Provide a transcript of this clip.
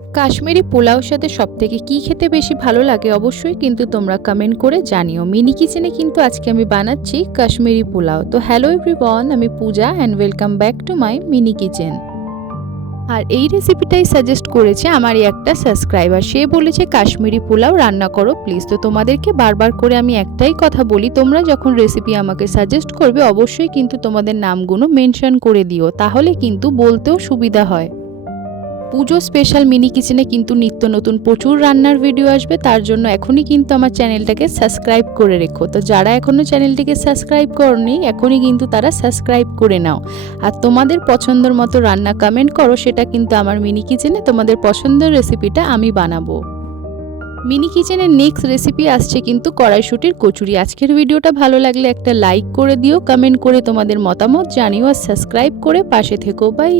কাশ্মীরি পোলাওর সাথে সবথেকে কি খেতে বেশি ভালো লাগে অবশ্যই কিন্তু তোমরা কমেন্ট করে জানিও। মিনি কিচেনে কিন্তু আজকে আমি বানাচ্ছি কাশ্মীরি পোলাও। তো হ্যালো এভরিওয়ান, আমি Puja and welcome back to my mini kitchen. আর এই রেসিপিটাই সাজেস্ট করেছে আমারই একটা সাবস্ক্রাইবার। সে বলেছে কাশ্মীরি পোলাও রান্না করো প্লিজ। তো তোমাদেরকে বারবার করে আমি একটাই কথা বলি, তোমরা যখন রেসিপি আমাকে সাজেস্ট করবে অবশ্যই কিন্তু তোমাদের নামগুলো মেনশন করে দিও, তাহলে কিন্তু বলতেও সুবিধা হয়। পুজো স্পেশাল মিনি কিচেনে কিন্তু নিত্য নতুন প্রচুর রান্নার ভিডিও আসবে, তার জন্য এখনই কিন্তু আমার চ্যানেলটাকে সাবস্ক্রাইব করে রেখো। তো যারা এখনও চ্যানেলটিকে সাবস্ক্রাইব করনি এখনই কিন্তু তারা সাবস্ক্রাইব করে নাও। আর তোমাদের পছন্দের মতো রান্না কমেন্ট করো, সেটা কিন্তু আমার মিনি কিচেনে তোমাদের পছন্দের রেসিপিটা আমি বানাবো। মিনি কিচেনের নেক্সট রেসিপি আসছে কিন্তু কড়াইশুঁটির কচুরি। আজকের ভিডিওটা ভালো লাগলে একটা লাইক করে দিও, কমেন্ট করে তোমাদের মতামত জানিও আর সাবস্ক্রাইব করে পাশে থেকো। বাই।